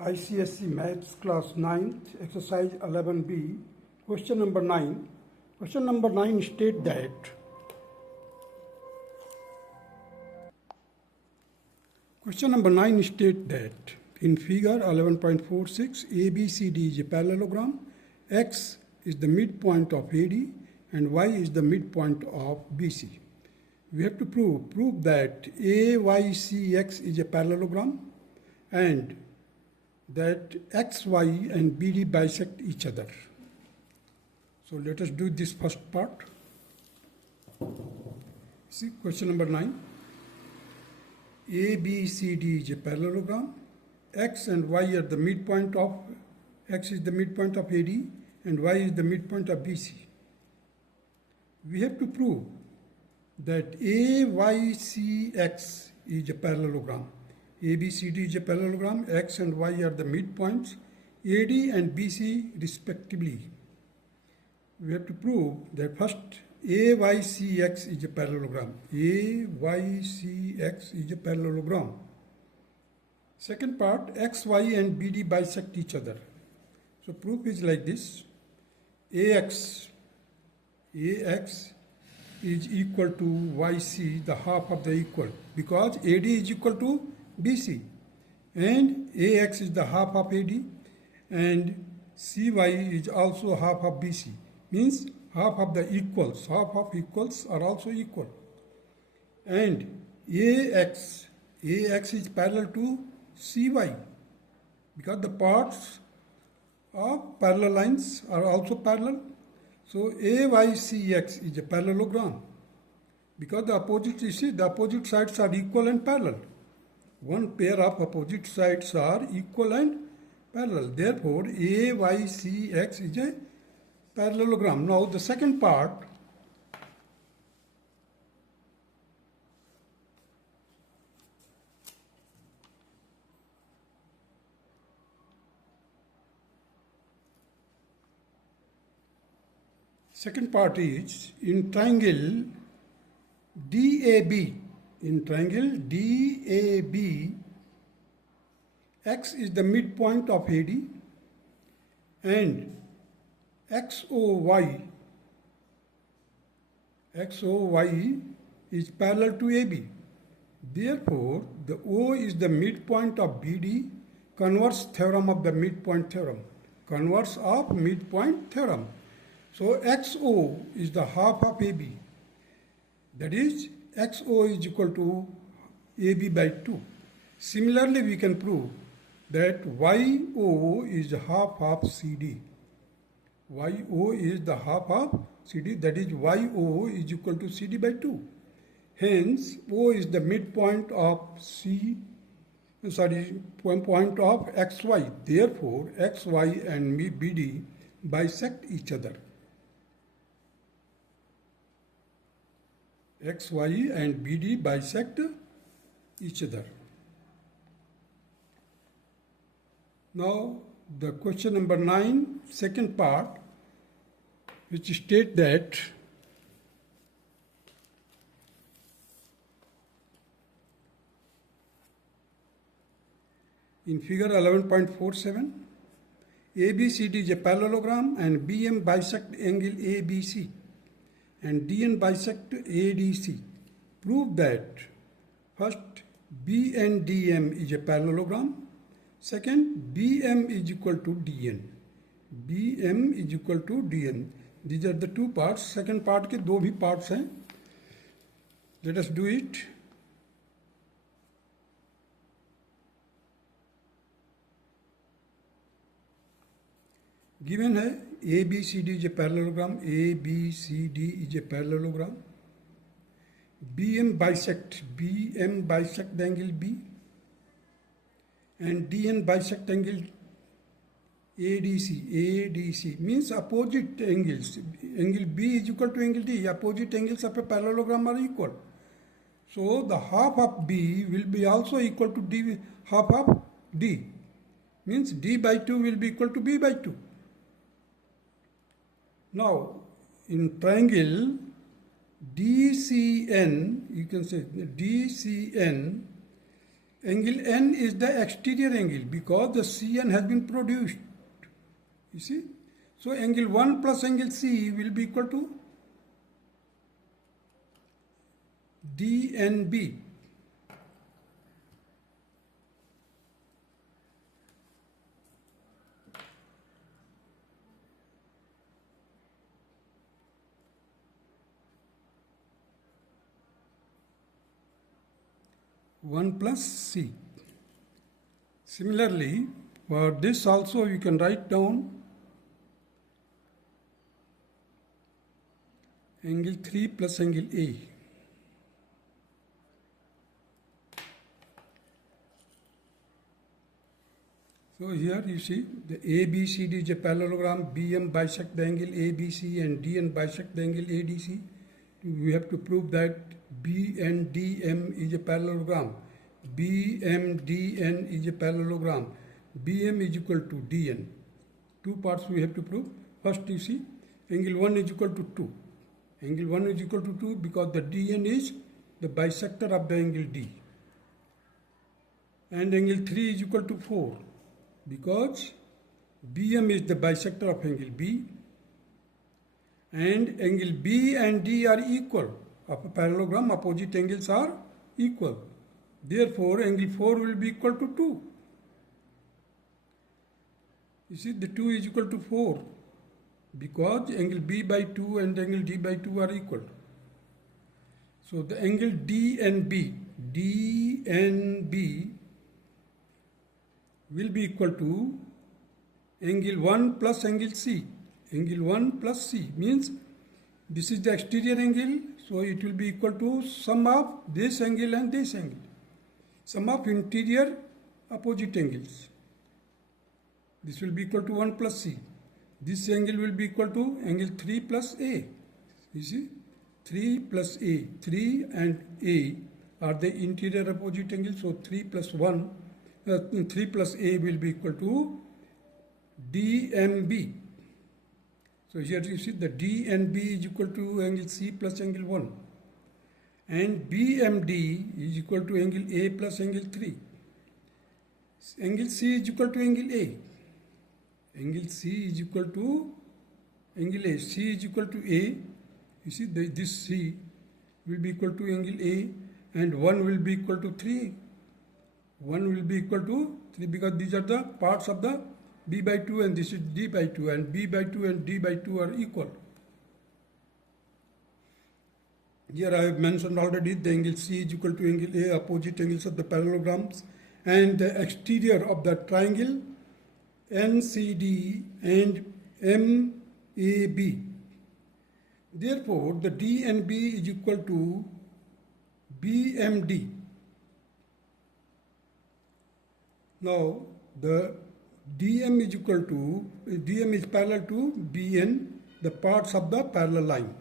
ICSE Maths Class 9th, Exercise 11B, Question number 9. Question number 9 state that in figure 11.46, ABCD is a parallelogram, X is the midpoint of AD and Y is the midpoint of BC. We have to prove that AYCX is a parallelogram and that XY and BD bisect each other. So let us do this first part. See question number 9. ABCD is a parallelogram. X and Y are the midpoint of, X is the midpoint of AD and Y is the midpoint of BC. We have to prove that AYCX is a parallelogram. ABCD is a parallelogram, X and Y are the midpoints, AD and BC respectively. We have to prove that first AYCX is a parallelogram. AYCX is a parallelogram. Second part, XY and BD bisect each other. So proof is like this. AX is equal to YC, the half of the equal, because AD is equal to BC and AX is the half of AD and CY is also half of BC, means half of the equals, half of equals are also equal. And AX is parallel to CY because the parts of parallel lines are also parallel. So AYCX is a parallelogram because the opposite sides are equal and parallel. One pair of opposite sides are equal and parallel. Therefore, AYCX is a parallelogram. Now, the second part, is in triangle DAB. In triangle DAB, X is the midpoint of AD and XOY is parallel to AB. Therefore, the O is the midpoint of BD, converse theorem of the midpoint theorem. Converse of midpoint theorem. So XO is the half of AB. That is, XO is equal to AB by 2. Similarly, we can prove that YO is half of CD. YO is the half of CD, that is YO is equal to CD by 2. Hence, O is the midpoint of point of XY. Therefore, XY and BD bisect each other. XY and BD bisect each other. Now, the question number 9, second part, which state that in figure 11.47, ABCD is a parallelogram and BM bisect angle ABC and DN bisect ADC. Prove that first B and DM is a parallelogram. Second, BM is equal to DN. BM is equal to DN. These are the two parts. Second part के दो भी parts हैं. Let us do it. Given है ABCD is a parallelogram. ABCD is a parallelogram. BM bisect the angle B and DN bisect angle ADC means opposite angles. Angle B is equal to angle D. Opposite angles of a parallelogram are equal. So the half of B will be also equal to D, half of D. Means D by 2 will be equal to B by 2. Now, in triangle DCN, you can say DCN Angle N is the exterior angle because the CN has been produced. You see? So angle 1 plus angle C will be equal to DNB. One plus C. Similarly, for this also you can write down angle 3 plus angle A. So here you see the ABCD is a parallelogram, BM bisect the angle ABC and DN bisect the angle ADC. We have to prove that BNDM is a parallelogram. BMDN is a parallelogram. BM is equal to DN. Two parts we have to prove. First you see angle 1 is equal to 2. Angle 1 is equal to 2 because the DN is the bisector of the angle D. And angle 3 is equal to 4 because BM is the bisector of angle B. And angle B and D are equal. Of a parallelogram, opposite angles are equal. Therefore, angle 4 will be equal to 2. You see, the 2 is equal to 4 because angle B by 2 and angle D by 2 are equal. So, the angle DNB will be equal to angle 1 plus angle C. Angle 1 plus C means this is the exterior angle, so it will be equal to sum of this angle and this angle. Sum of interior opposite angles. This will be equal to 1 plus C. This angle will be equal to angle 3 plus A. You see, 3 plus A. 3 and A are the interior opposite angles, so 3 plus A will be equal to DMB. So here you see the DNB is equal to angle C plus angle 1 and BMD is equal to angle A plus angle 3. Angle C is equal to angle A. Angle C is equal to angle A. C is equal to A. You see this C will be equal to angle A and 1 will be equal to 3. 1 will be equal to 3 because these are the parts of the B by 2 and this is D by 2 and B by 2 and D by 2 are equal. Here I have mentioned already the angle C is equal to angle A, opposite angles of the parallelograms, and the exterior of the triangle NCD and MAB. Therefore, the DNB is equal to BMD. Now, the DM is parallel to BN, the parts of the parallel line.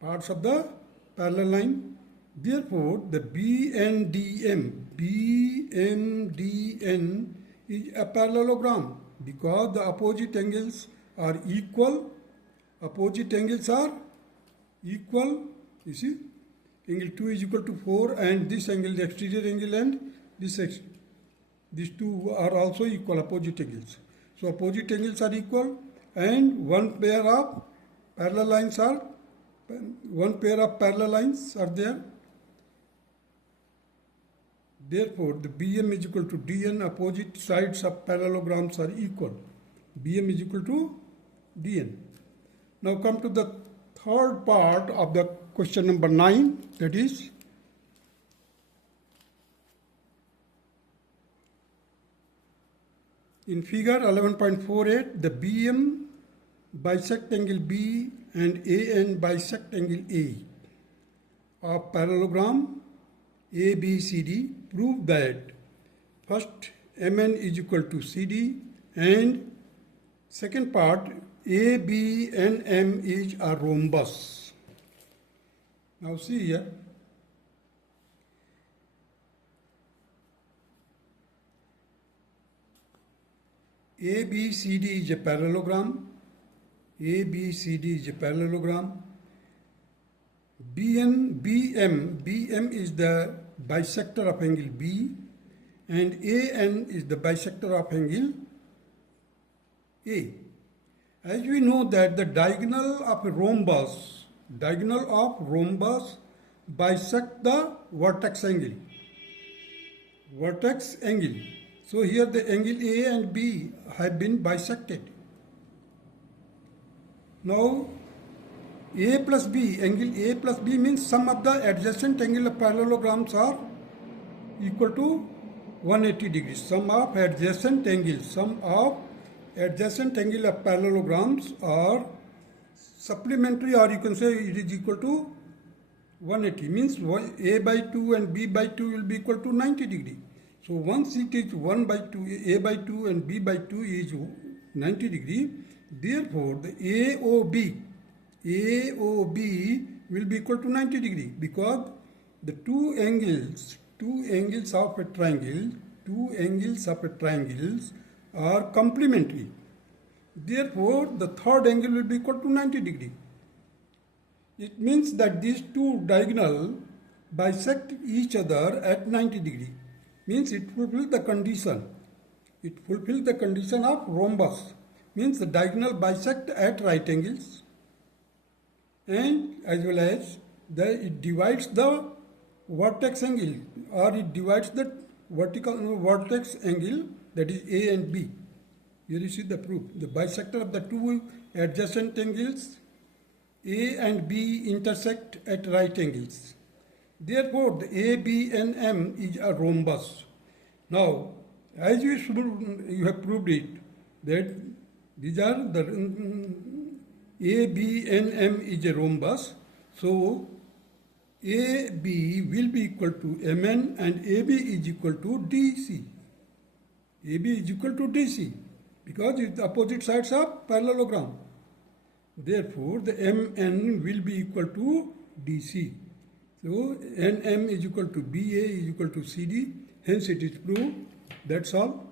Parts of the parallel line. Therefore, the BMDN is a parallelogram because the opposite angles are equal. Opposite angles are equal. You see, angle 2 is equal to 4 and this angle, the exterior angle and this exterior. These two are also equal opposite angles. So opposite angles are equal and one pair of parallel lines are there. Therefore, the BM is equal to DN. Opposite sides of parallelograms are equal. BM is equal to DN. Now come to the third part of the question number 9, that is in figure 11.48, the BM bisect angle B and AN bisect angle A of parallelogram ABCD. Prove that first MN is equal to CD and second part AB and M is a rhombus. Now see here. ABCD is a parallelogram. ABCD is a parallelogram. BM is the bisector of angle B, and AN is the bisector of angle A. As we know that the diagonal of a rhombus bisect the vertex angle. So here the angle A and B have been bisected. Now A plus B, angle A plus B means sum of the adjacent angle of parallelograms are equal to 180 degrees. Sum of adjacent angle of parallelograms are supplementary, or you can say it is equal to 180, means A by 2 and B by 2 will be equal to 90 degree. So once it is 1 by 2, A by 2 and B by 2 is 90 degree, therefore the AOB will be equal to 90 degree, because the two angles of a triangle are complementary. Therefore the third angle will be equal to 90 degree. It means that these two diagonal bisect each other at 90 degree. Means it fulfills the condition. Of rhombus. Means the diagonal bisect at right angles, and as well as it divides the vertex angle, or it divides the vertex angle, that is A and B. Here you see the proof. The bisector of the two adjacent angles A and B intersect at right angles. Therefore, the ABNM is a rhombus. Now, as you have proved it, that these are the ABNM is a rhombus. So, AB will be equal to MN and AB is equal to DC. AB is equal to DC because it's the opposite sides of parallelogram. Therefore, the MN will be equal to DC. So, NM is equal to BA is equal to CD. Hence, it is proved. That's all.